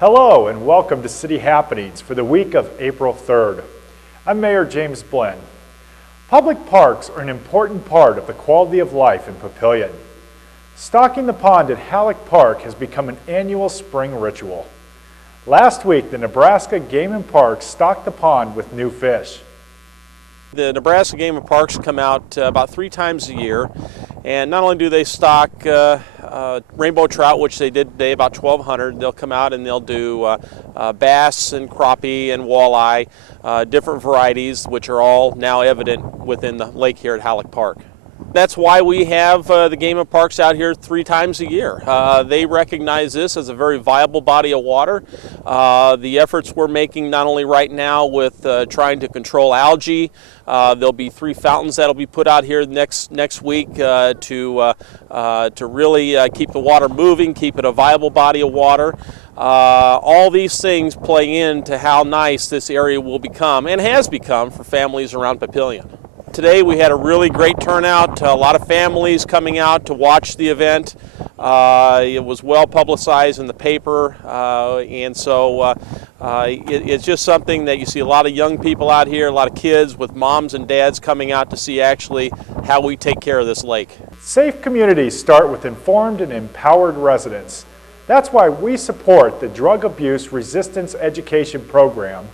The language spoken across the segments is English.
Hello and welcome to City Happenings for the week of April 3rd. I'm Mayor James Blinn. Public parks are an important part of the quality of life in Papillion. Stocking the pond at Halleck Park has become an annual spring ritual. Last week, the Nebraska Game and Parks stocked the pond with new fish. The Nebraska Game and Parks come out about 3 times a year, and not only do they stock rainbow trout, which they did today, about 1,200, they'll come out and they'll do bass and crappie and walleye, different varieties, which are all now evident within the lake here at Halleck Park. That's why we have the Game and Parks out here 3 times a year. They recognize this as a very viable body of water. The efforts we're making not only right now with trying to control algae, there'll be 3 fountains that'll be put out here next week to really keep the water moving, keep it a viable body of water. All these things play into how nice this area will become and has become for families around Papillion. Today we had a really great turnout, a lot of families coming out to watch the event. It was well publicized in the paper, and so it's just something that you see a lot of young people out here, a lot of kids with moms and dads coming out to see actually how we take care of this lake. Safe communities start with informed and empowered residents. That's why we support the Drug Abuse Resistance Education Program,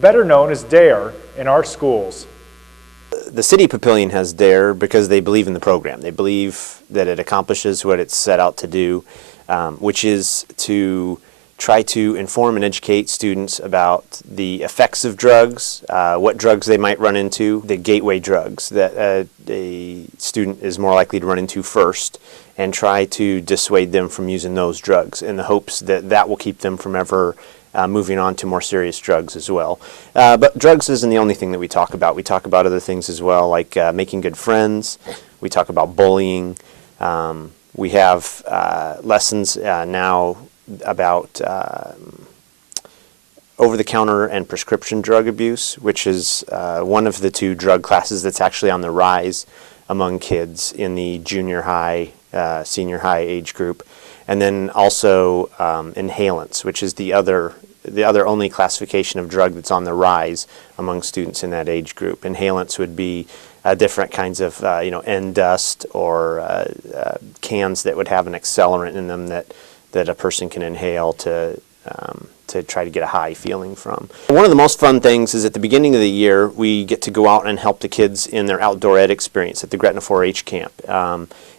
better known as D.A.R.E, in our schools. The city of Papillion has D.A.R.E because they believe in the program. They believe that it accomplishes what it's set out to do, which is to try to inform and educate students about the effects of drugs, what drugs they might run into, the gateway drugs that a student is more likely to run into first, and try to dissuade them from using those drugs in the hopes that that will keep them from ever moving on to more serious drugs as well. But drugs isn't the only thing that we talk about. We talk about other things as well, like making good friends. We talk about bullying. We have lessons now about over-the-counter and prescription drug abuse, which is one of the 2 drug classes that's actually on the rise among kids in the junior high, senior high age group. And then also inhalants, which is the other only classification of drug that's on the rise among students in that age group. Inhalants would be different kinds of end dust or cans that would have an accelerant in them that a person can inhale to try to get a high feeling from. One of the most fun things is at the beginning of the year we get to go out and help the kids in their outdoor ed experience at the Gretna 4-H camp.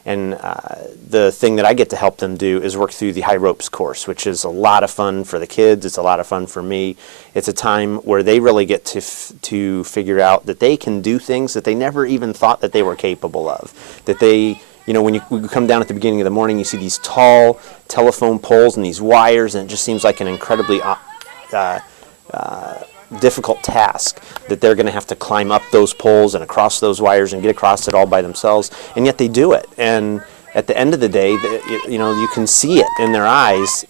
And the thing that I get to help them do is work through the high ropes course, which is a lot of fun for the kids. It's a lot of fun for me. It's a time where they really get to figure out that they can do things that they never even thought that they were capable of. That they, when you come down at the beginning of the morning, you see these tall telephone poles and these wires, and it just seems like an incredibly difficult task that they're going to have to climb up those poles and across those wires and get across it all by themselves, and yet they do it. And at the end of the day, you can see it in their eyes.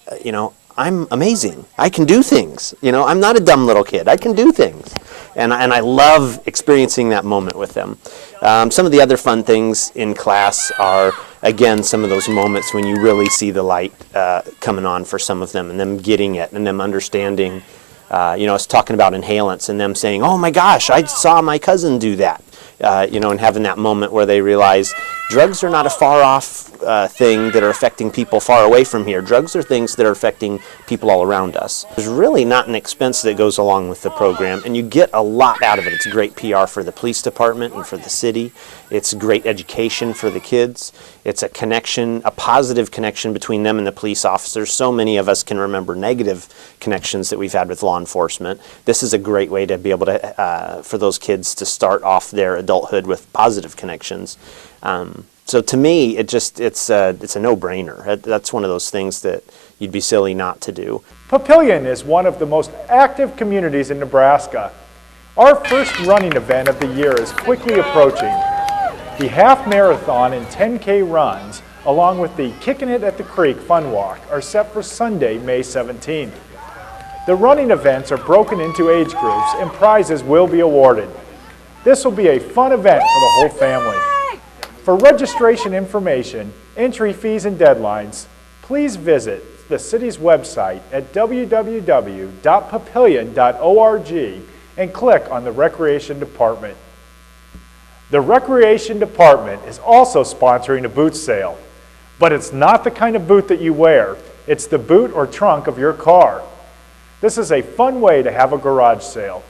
I'm amazing. I can do things. I'm not a dumb little kid. I can do things, and I love experiencing that moment with them. Some of the other fun things in class are, again, some of those moments when you really see the light coming on for some of them, and them getting it, and them understanding. I was talking about inhalants and them saying, "Oh my gosh, I saw my cousin do that," and having that moment where they realize drugs are not a far-off thing that are affecting people far away from here. Drugs are things that are affecting people all around us. There's really not an expense that goes along with the program, and you get a lot out of it. It's great PR for the police department and for the city. It's great education for the kids. It's a connection, a positive connection between them and the police officers. So many of us can remember negative connections that we've had with law enforcement. This is a great way to be able to, for those kids to start off their adulthood with positive connections. So to me, it's a no-brainer. That's one of those things that you'd be silly not to do. Papillion is one of the most active communities in Nebraska. Our first running event of the year is quickly approaching. The half marathon and 10K runs, along with the Kicking It at the Creek Fun Walk, are set for Sunday, May 17th. The running events are broken into age groups and prizes will be awarded. This will be a fun event for the whole family. For registration information, entry fees, and deadlines, please visit visit the city's website at www.papillion.org and click on the Recreation Department. The Recreation Department is also sponsoring a boot sale, but it's not the kind of boot that you wear. It's the boot or trunk of your car. This is a fun way to have a garage sale.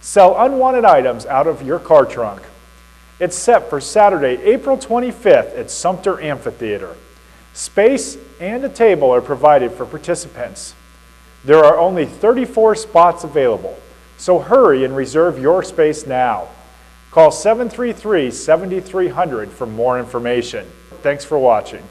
Sell unwanted items out of your car trunk. It's set for Saturday, April 25th at Sumter Amphitheater. Space and a table are provided for participants. There are only 34 spots available, so hurry and reserve your space now. Call 733-7300 for more information. Thanks for watching.